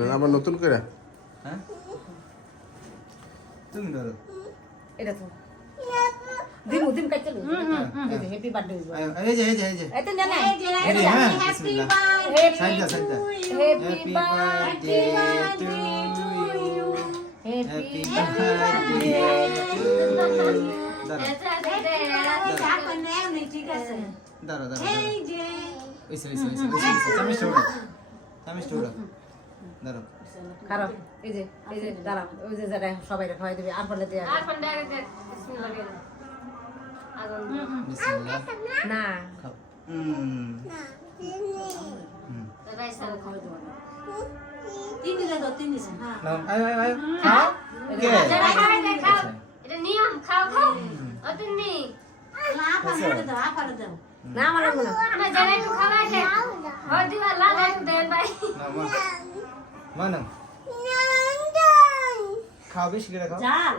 না আবার নতুন করে হ্যাঁ তুমি ধরো এটা তো দিম কাটতে লো হ্যাপি বার্থডে এই যে এতে না এই যে হ্যাঁ বিসমিল্লাহ সাইডা happy birthday to you happy birthday to দাঁড়া এই যে ওইসে আমি স্টোর দাঁড়া খারাপ এই যে দাঁড়া ওই যে যারা সবাই খাওয়াই দেবে আর পারলে দেয়া আর ফোন ডাইরেক্ট বিসমিল্লাহ বলে আগুন বিসমিল্লাহ না খাও রাইস আর খাওয়া দেব তিন দিছে হ্যাঁ না আয় খাও কে খাও এটা নিয়ম খাও অতন নি আপারে দাও না আমার লাগবে না আমরা যারা একটু খাওয়াই দে ওই দিবা লাল একটু দেন ভাই না মা না খাও বেশি করে খাও জাল